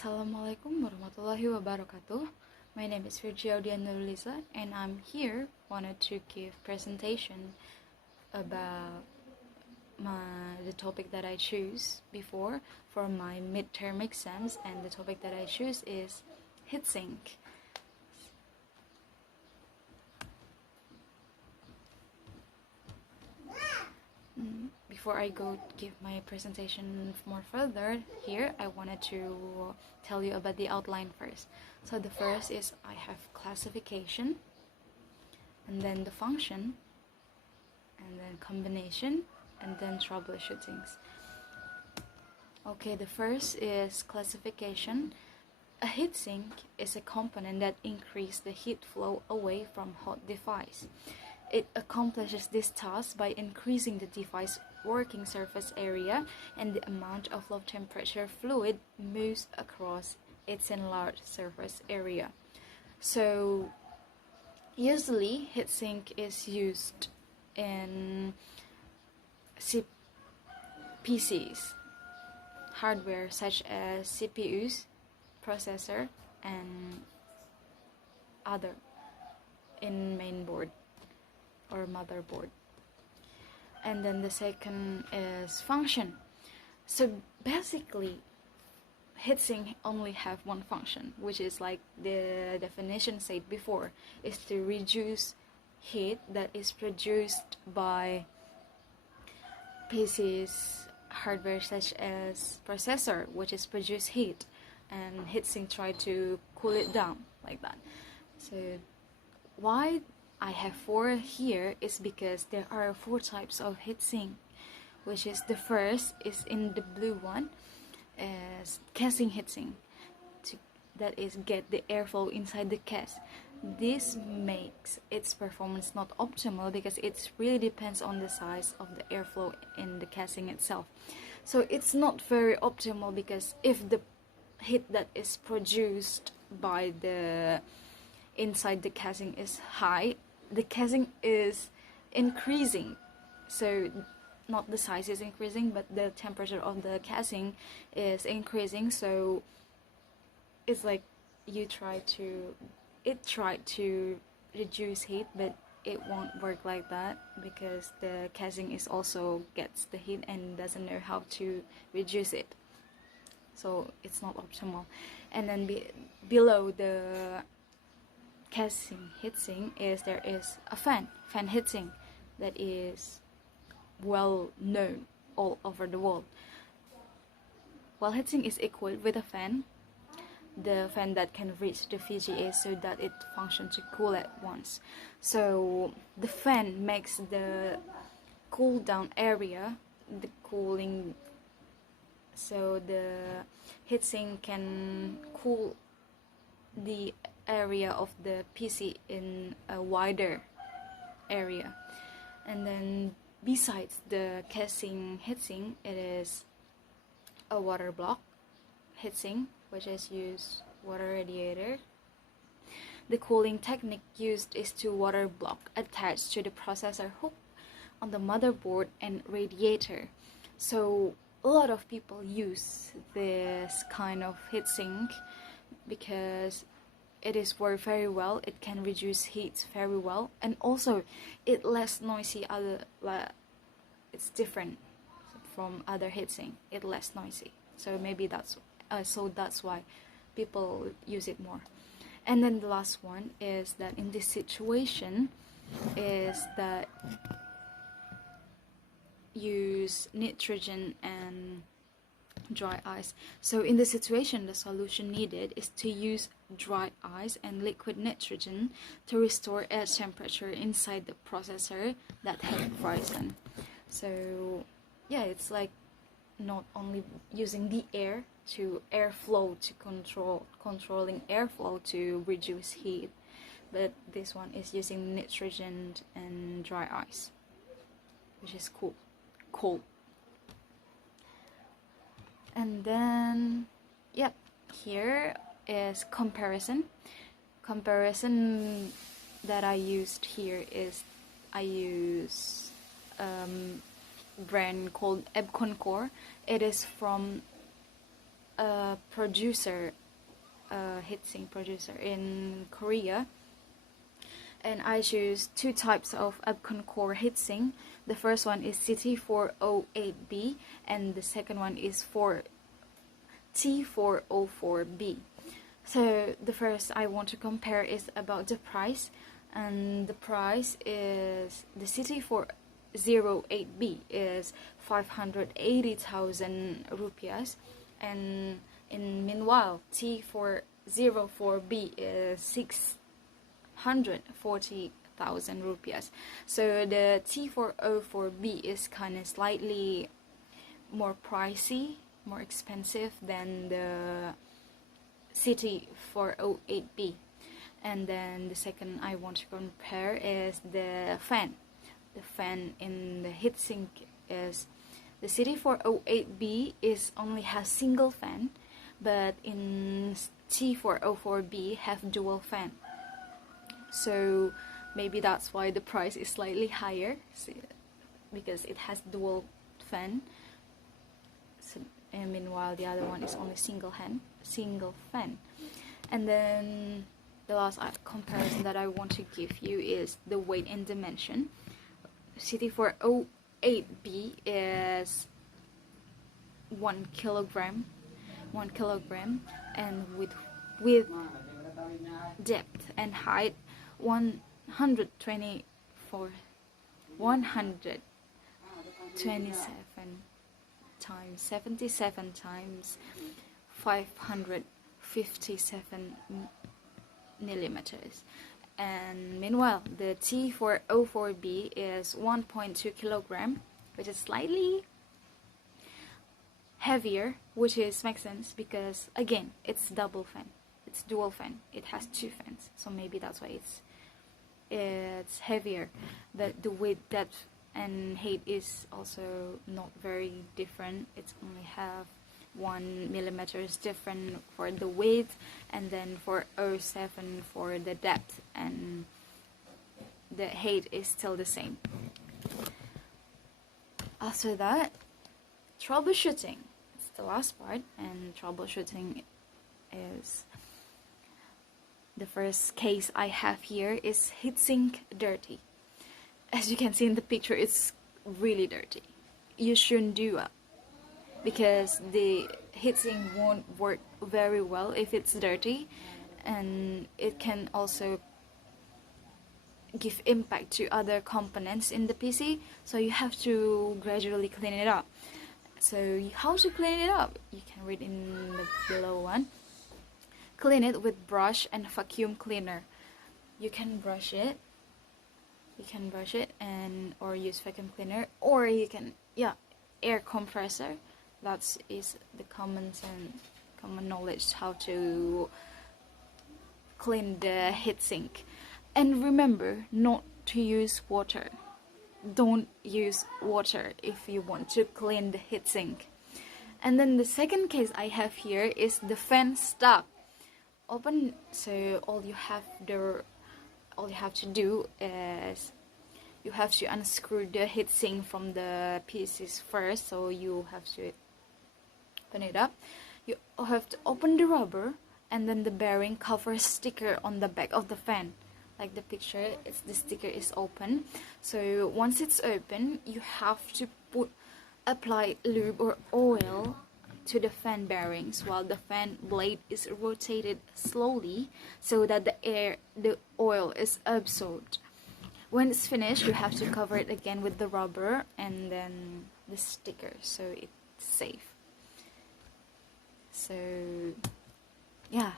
Assalamualaikum warahmatullahi wabarakatuh. My name is Virgy, Audia, Nuruliza, and I'm here wanted to give presentation about the topic that I choose before for my midterm exams, and the topic that I choose is Heatsink. Before I go give my presentation more further here, I wanted to tell you about the outline first. So the first is I have classification, and then the function, and then combination, and then troubleshootings. Okay, the first is classification. A heatsink is a component that increases the heat flow away from hot device. It accomplishes this task by increasing the device working surface area and the amount of low temperature fluid moves across its enlarged surface area. So usually heatsink is used in PCs, hardware such as CPUs, processor, and other in mainboard or motherboard. And then the second is function. So basically heatsink only have one function, which is like the definition said before, is to reduce heat that is produced by PCs hardware such as processor, which is produce heat, and heatsink try to cool it down like that. So why I have 4 here is because there are 4 types of heatsink, which is the first is in the blue one, is casing heatsink, that is get the airflow inside the case. This makes its performance not optimal because it really depends on the size of the airflow in the casing itself. So it's not very optimal because if the heat that is produced by the inside the casing is high, the casing is increasing. So not the size is increasing, but the temperature of the casing is increasing. So it's like it tried to reduce heat, but it won't work like that because the casing is also gets the heat and doesn't know how to reduce it. So it's not optimal. And then below the casing heatsink there is a fan heatsink that is well known all over the world. While heatsink is equipped with a fan, the fan that can reach the VGA so that it functions to cool at once. So the fan makes the cool down area, the cooling, so the heatsink can cool the area of the PC in a wider area. And then besides the casing heatsink, it is a water block heatsink, which is used water radiator. The cooling technique used is to water block attached to the processor hook on the motherboard and radiator. So a lot of people use this kind of heatsink because it is work very well. It can reduce heat very well, and also it less noisy. It's different from other heatsink. It less noisy. So maybe that's why people use it more. And then the last one is that in this situation is that use nitrogen and dry ice. So in this situation, the solution needed is to use dry ice and liquid nitrogen to restore air temperature inside the processor that had frozen. So yeah, it's like not only using the airflow to controlling airflow to reduce heat, but this one is using nitrogen and dry ice, which is cool. And then here is comparison that I used here is I use brand called Epcon Core. It is from a producer, a heatsink producer in Korea, and I choose two types of Epcon core heatsink. The first one is CT408B and the second one is T404B. So the first I want to compare is about the price, and the price is the CT408B is 580,000 rupiahs, and meanwhile T404B is 640,000 rupiahs. So the T404B is kind of slightly more pricey, more expensive than the CT408B. And then the second I want to compare is the fan. The fan in the heatsink is the CT408B is only has single fan, but in T404B have dual fan. So maybe that's why the price is slightly higher, because it has dual fan. So, and meanwhile the other one is only single fan. And then the last comparison that I want to give you is the weight and dimension. CT408B is 1 kilogram, and with depth and height 127 times 77 times 557 millimeters. And meanwhile the T404B is 1.2 kilogram, which is slightly heavier, which makes sense because again it's double fan, it's dual fan, it has two fans, so maybe that's why it's heavier. But the weight, depth and height is also not very different. It's only have 1 millimeters different for the width, and then for 07 for the depth, and the height is still the same. After that, troubleshooting. It's the last part, and troubleshooting is the first case I have here is heatsink dirty. As you can see in the picture, it's really dirty. You shouldn't do it because the heatsink won't work very well if it's dirty, and it can also give impact to other components in the PC, so you have to gradually clean it up. So how to clean it up? You can read in the below one. Clean it with brush and vacuum cleaner. You can brush it and or use vacuum cleaner, or you can air compressor. That is the common knowledge how to clean the heatsink. And remember not to use water. Don't use water if you want to clean the heatsink. And then the second case I have here is the fan stuck. Open. So all you have to do is you have to unscrew the heatsink from the pieces first. So you have to open it up. You have to open the rubber, and then the bearing cover sticker on the back of the fan. Like the picture, the sticker is open. So once it's open, you have to apply lube or oil to the fan bearings while the fan blade is rotated slowly so that the oil is absorbed. When it's finished, you have to cover it again with the rubber and then the sticker so it's safe. So yeah,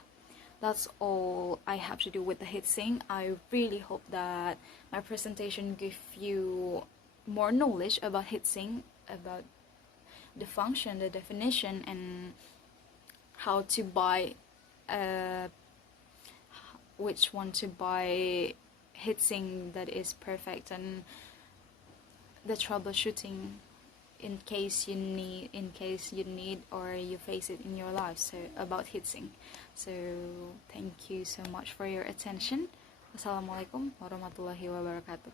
that's all I have to do with the heatsink. I really hope that my presentation gives you more knowledge about heatsink, about the function, the definition, and how to buy, which one to buy heatsink that is perfect, and the troubleshooting in case you need or you face it in your life. So about heatsink. So thank you so much for your attention. Wassalamualaikum warahmatullahi wabarakatuh.